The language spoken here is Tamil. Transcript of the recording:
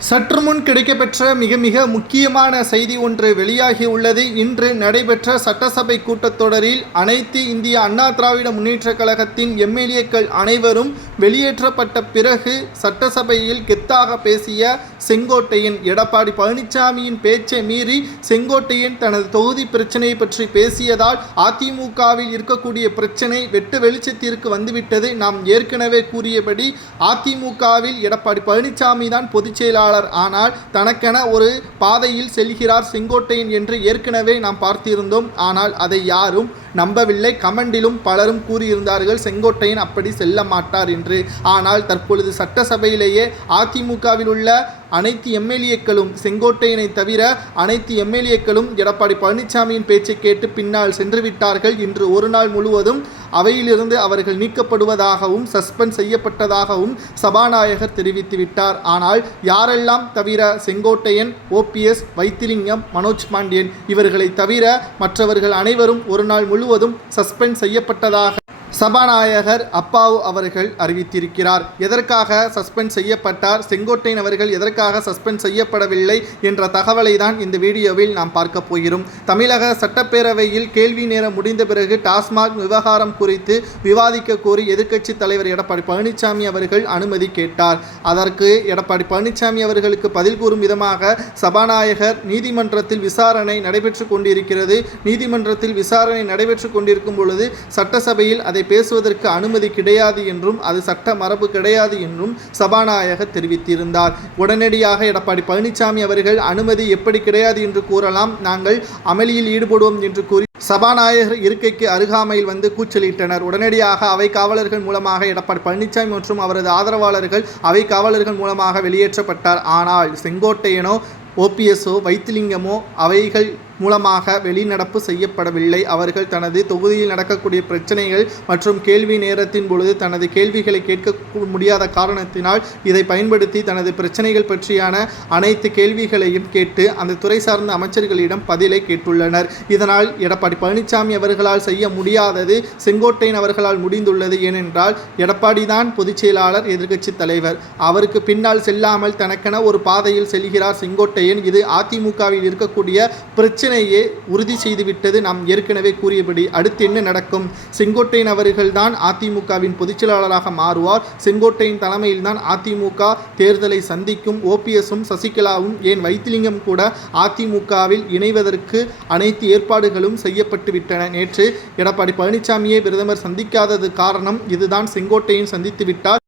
சற்று முன் கிடைக்கப்பெற்ற மிக மிக முக்கியமான செய்தி ஒன்று வெளியாகியுள்ளது இன்று நடைபெற்ற சட்டசபை கூட்டத்தொடரில் அனைத்து இந்திய அண்ணா திராவிட முன்னேற்றக் கழகத்தின் எம்எல்ஏக்கள் அனைவரும் வெளியேற்றப்பட்ட பிறகு சட்டசபையில் கெத்தாக பேசிய செங்கோட்டையன் எடப்பாடி பழனிசாமியின் பேச்சை மீறி செங்கோட்டையன் தனது தொகுதி பிரச்சனையை பற்றி பேசியதால் அதிமுகவில் இருக்கக்கூடிய பிரச்சனை வெட்டு வெளிச்சத்திற்கு வந்துவிட்டது. நாம் ஏற்கனவே கூறியபடி அதிமுகவில் எடப்பாடி பழனிசாமி தான் பொதுச் செயலாளர். ஆனால் தனக்கென ஒரு பாதையில் செல்கிறார் செங்கோட்டையன் என்று ஏற்கனவே நாம் பார்த்திருந்தோம். ஆனால் அதை யாரும் நம்பவில்லை. கமெண்டிலும் பலரும் கூறியிருந்தார்கள் செங்கோட்டையன் அப்படி செல்ல மாட்டார் என்று. ஆனால் தற்பொழுது சட்டசபையிலேயே அதிமுகவில் உள்ள அனைத்து எம்எல்ஏக்களும் செங்கோட்டையனை தவிர அனைத்து எம்எல்ஏக்களும் எடப்பாடி பழனிசாமியின் பேச்சை கேட்டு பின்னால் சென்று விட்டார்கள் இன்று ஒரு நாள் முழுவதும் அவையிலிருந்து அவர்கள் நீக்கப்படுவதாகவும் சஸ்பெண்ட் செய்யப்பட்டதாகவும் சபாநாயகர் தெரிவித்துவிட்டார். ஆனால் யாரெல்லாம் தவிர செங்கோட்டையன் ஓபிஎஸ் வைத்திலிங்கம் மனோஜ் பாண்டியன் இவர்களை தவிர மற்றவர்கள் அனைவரும் ஒரு நாள் முழுவதும் சஸ்பெண்ட் செய்யப்பட்டதாக சபாநாயகர் அப்பாவு அவர்கள் அறிவித்திருக்கிறார். எதற்காக சஸ்பெண்ட் செய்யப்பட்டார்? செங்கோட்டையன் அவர்கள் எதற்காக சஸ்பெண்ட் செய்யப்படவில்லை? என்ற தகவலை தான் இந்த வீடியோவில் நாம் பார்க்க போகிறோம். தமிழக சட்டப்பேரவையில் கேள்வி நேரம் முடிந்த பிறகு டாஸ்மாக் விவகாரம் குறித்து விவாதிக்க கோரி எதிர்க்கட்சி தலைவர் எடப்பாடி பழனிசாமி அவர்கள் அனுமதி கேட்டார். அதற்கு எடப்பாடி பழனிசாமி அவர்களுக்கு பதில் கூறும் விதமாக சபாநாயகர் நீதிமன்றத்தில் விசாரணை நடைபெற்று கொண்டிருக்கிறது. நீதிமன்றத்தில் விசாரணை நடைபெற்று கொண்டிருக்கும் பொழுது சட்டசபையில் அதை பேசுவதற்கு அனுமதி கிடையாது என்றும் அது சட்ட மரபு கிடையாது என்றும் சபாநாயகர் தெரிவித்திருந்தார். உடனடியாக எடப்பாடி பழனிசாமி அவர்கள் அனுமதி எப்படி கிடையாது என்று கூறலாம் நாங்கள் அமளியில் ஈடுபடுவோம் என்று கூறி சபாநாயகர் இருக்கைக்கு அருகாமையில் வந்து கூச்சலிட்டனர். உடனடியாக அவை காவலர்கள் மூலமாக எடப்பாடி பழனிசாமி மற்றும் அவரது ஆதரவாளர்கள் அவை காவலர்கள் மூலமாக வெளியேற்றப்பட்டார். ஆனால் செங்கோட்டையனோ ஓபிஎஸ்ஓ வைத்திலிங்கமோ அவைகள் மூலமாக வெளிநடப்பு செய்யப்படவில்லை. அவர்கள் தனது தொகுதியில் நடக்கக்கூடிய பிரச்சனைகள் மற்றும் கேள்வி நேரத்தின் பொழுது தனது கேள்விகளை கேட்க முடியாத காரணத்தினால் இதை பயன்படுத்தி தனது பிரச்சனைகள் பற்றியான அனைத்து கேள்விகளையும் கேட்டு அந்த துறை சார்ந்த அமைச்சர்களிடம் பதிலை கேட்டுள்ளனர். இதனால் எடப்பாடி பழனிசாமி அவர்களால் செய்ய முடியாதது செங்கோட்டையன் அவர்களால் முடிந்துள்ளது ஏனென்றால் எடப்பாடி தான் பொதுச் செயலாளர் எதிர்க்கட்சி தலைவர். அவருக்கு பின்னால் செல்லாமல் தனக்கென ஒரு பாதையில் செல்கிறார் செங்கோட்டையன். இது அதிமுகவில் இருக்கக்கூடிய பிரச்சனையே உறுதி செய்துவிட்டது நாம் ஏற்கனவே கூறியபடி. அடுத்து என்ன நடக்கும்? செங்கோட்டையன் அவர்கள்தான் அதிமுகவின் பொதுச்செயலாளராக மாறுவார். செங்கோட்டையின் தலைமையில்தான் அதிமுக தேர்தலை சந்திக்கும். ஓபிஎஸும் சசிகலாவும் ஏன் வைத்திலிங்கம் கூட அதிமுகவில் இணைவதற்கு அனைத்து ஏற்பாடுகளும் செய்யப்பட்டுவிட்டன நேற்று எடப்பாடி பழனிசாமியை பிரதமர் சந்திக்காதது காரணம் இதுதான். செங்கோட்டையன் சந்தித்து விட்டார்.